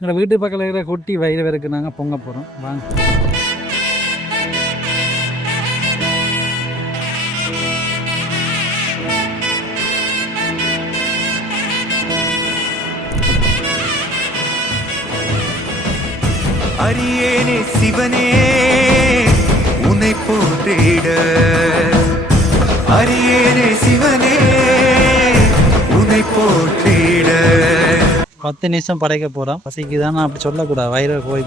எங்கள் வீட்டு பக்கத்தில் இருக்கிற குட்டி வைரவருக்கு நாங்கள் பொங்க போகிறோம். வாங்க. அரியேனே சிவனே உன்னை போற்றிட, அரியேனே சிவனே உன்னை போற்றிட. 10 நிமிஷம் படைக்க போகிறோம். பசிக்கு தான் நான் அப்படி சொல்லக்கூடாது. வைரவர் கோயில்